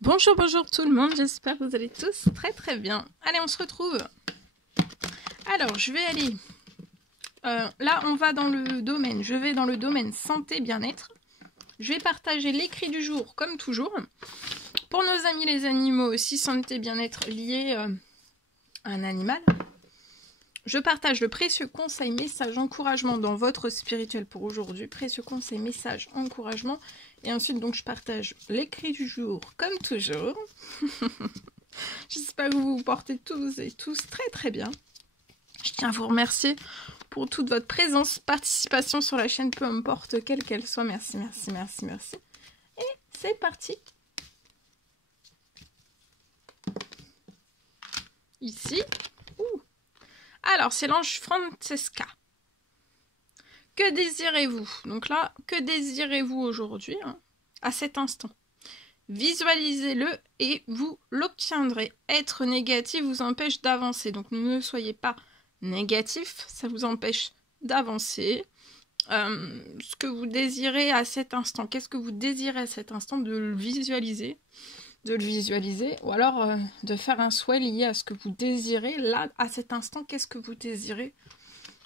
Bonjour, bonjour tout le monde, j'espère que vous allez tous très bien. Allez, on se retrouve. Alors, je vais aller... là, on va dans le domaine, je vais dans le domaine santé, bien-être. Je vais partager l'écrit du jour, comme toujours. Pour nos amis les animaux aussi, santé, bien-être lié à un animal. Je partage le précieux conseil, message, encouragement dans votre spirituel pour aujourd'hui. Précieux conseil, message, encouragement. Et ensuite, donc, je partage l'écrit du jour, comme toujours. J'espère que vous vous portez tous et tous très bien. Je tiens à vous remercier pour toute votre présence, participation sur la chaîne, peu importe quelle qu'elle soit. Merci. Et c'est parti. Ici. Alors, c'est l'ange Francesca. Que désirez-vous? Donc là, que désirez-vous aujourd'hui, à cet instant? Visualisez-le et vous l'obtiendrez. Être négatif vous empêche d'avancer. Donc ne soyez pas négatif, ça vous empêche d'avancer. Ce que vous désirez à cet instant, qu'est-ce que vous désirez à cet instant? De le visualiser. Ou alors de faire un souhait lié à ce que vous désirez. Là, à cet instant, qu'est-ce que vous désirez?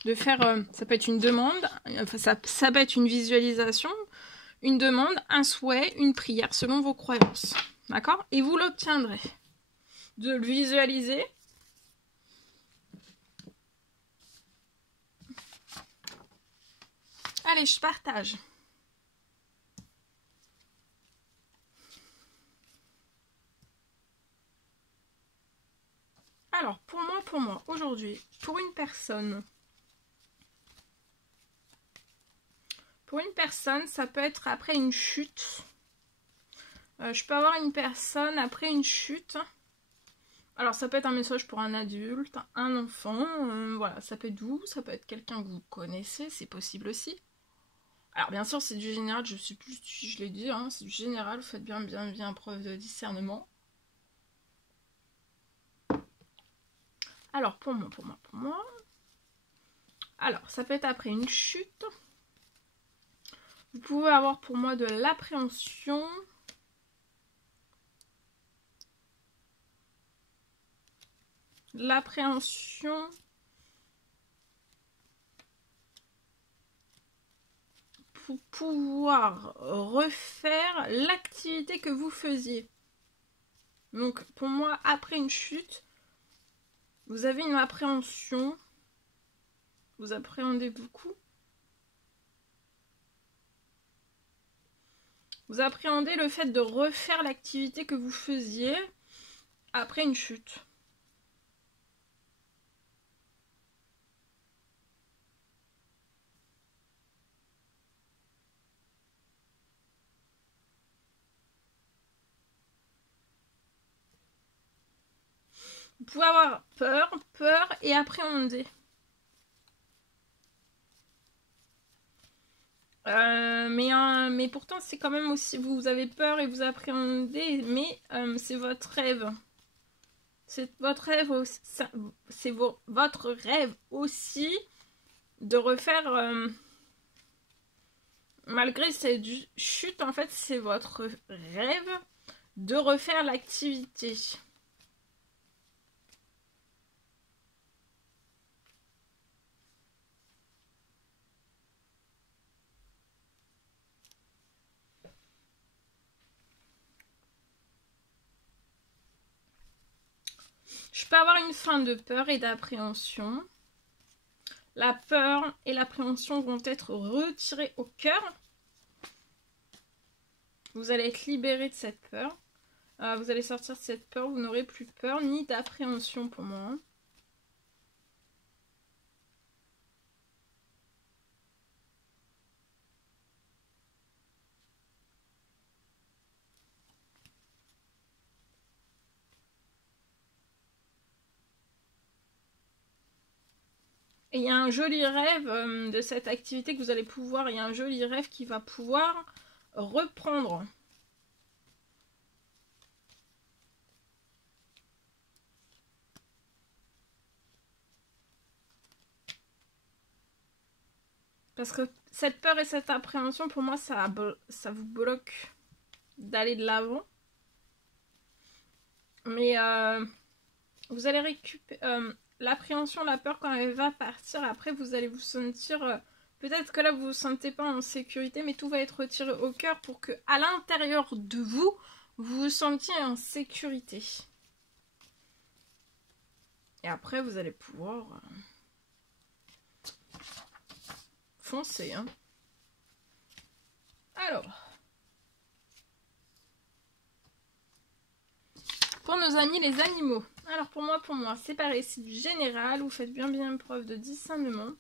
De faire, ça peut être une demande, enfin, ça peut être une visualisation, une demande, un souhait, une prière, selon vos croyances. D'accord? Et vous l'obtiendrez. De le visualiser. Allez, je partage. Alors, pour moi, aujourd'hui, pour une personne, ça peut être après une chute. Je peux avoir une personne après une chute. Alors, ça peut être un message pour un adulte, un enfant. Voilà, ça peut être vous, ça peut être quelqu'un que vous connaissez, c'est possible aussi. Alors, bien sûr, c'est du général, je sais plus si je l'ai dit, hein, c'est du général, vous faites bien preuve de discernement. Alors, pour moi. Alors, ça peut être après une chute. Vous pouvez avoir pour moi de l'appréhension. Pour pouvoir refaire l'activité que vous faisiez. Donc, pour moi, après une chute, vous avez une appréhension. Vous appréhendez beaucoup. Vous appréhendez le fait de refaire l'activité que vous faisiez après une chute. Vous pouvez avoir peur et appréhender. Mais pourtant, c'est quand même aussi, vous avez peur et vous appréhendez, mais c'est votre rêve. C'est votre rêve aussi, votre rêve aussi de refaire, malgré cette chute, en fait, c'est votre rêve de refaire l'activité. Je peux avoir une fin de peur et d'appréhension. La peur et l'appréhension vont être retirées au cœur. Vous allez être libéré de cette peur. Vous allez sortir de cette peur. Vous n'aurez plus peur ni d'appréhension pour moi. Et il y a un joli rêve de cette activité que vous allez pouvoir, il y a un joli rêve qui va pouvoir reprendre. Parce que cette peur et cette appréhension, pour moi, ça vous bloque d'aller de l'avant. Mais vous allez récupérer l'appréhension, la peur quand elle va partir. Après, vous allez vous sentir... peut-être que là, vous ne vous sentez pas en sécurité, mais tout va être retiré au cœur pour que, à l'intérieur de vous, vous vous sentiez en sécurité. Et après, vous allez pouvoir foncer. Hein. Alors, pour nos amis les animaux. Alors pour moi, c'est pareil, c'est du général. Vous faites bien preuve de discernement.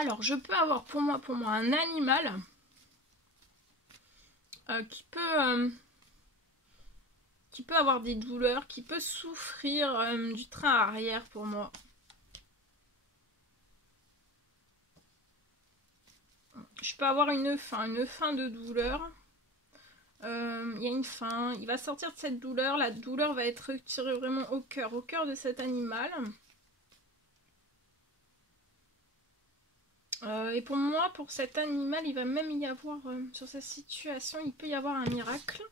Alors, je peux avoir pour moi un animal qui peut avoir des douleurs, qui peut souffrir du train arrière pour moi. Je peux avoir une faim de douleur. Il y a une faim, il va sortir de cette douleur. La douleur va être retirée vraiment au cœur de cet animal. Et pour moi, pour cet animal, il va même y avoir, sur sa situation, il peut y avoir un miracle.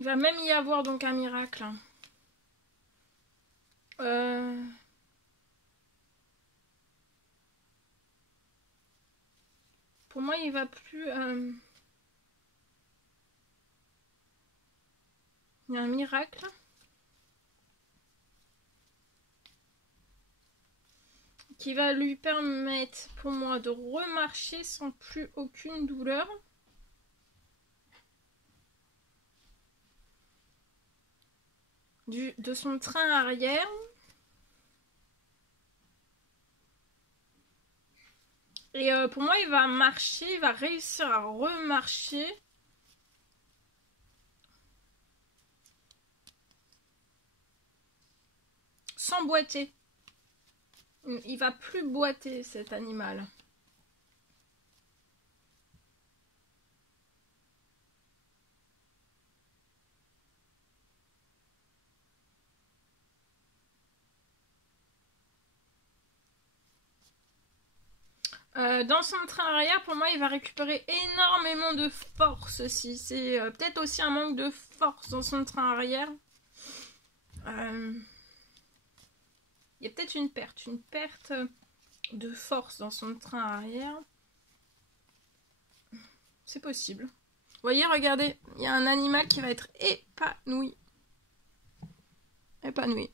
Il va même y avoir donc un miracle. Pour moi, il va plus... Il y a un miracle. Qui va lui permettre, pour moi, de remarcher sans plus aucune douleur. De son train arrière. Et pour moi, il va marcher, il va réussir à remarcher. Sans boiter. Il va plus boiter, cet animal. Dans son train arrière, pour moi, il va récupérer énormément de force aussi. C'est peut-être aussi un manque de force dans son train arrière. Il y a peut-être une perte de force dans son train arrière. C'est possible. Vous voyez, regardez, il y a un animal qui va être épanoui. Épanoui.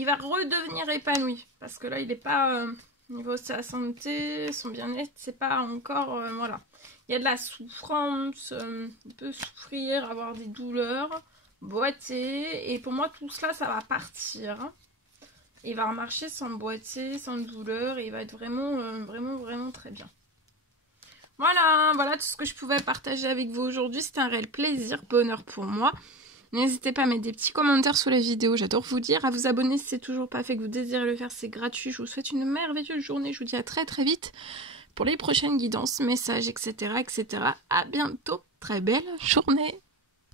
Il va redevenir épanoui. Parce que là, il n'est pas... au niveau de sa santé, son bien-être, c'est pas encore... voilà. Il y a de la souffrance, il peut souffrir, avoir des douleurs, boiter. Et pour moi, tout cela, ça va partir. Il va marcher sans boiter, sans douleur. Et il va être vraiment très bien. Voilà tout ce que je pouvais partager avec vous aujourd'hui. C'était un réel plaisir, bonheur pour moi. N'hésitez pas à mettre des petits commentaires sous la vidéo, j'adore vous dire. À vous abonner si c'est toujours pas fait, que vous désirez le faire, c'est gratuit. Je vous souhaite une merveilleuse journée. Je vous dis à très vite pour les prochaines guidances, messages, etc. À bientôt. Très belle journée.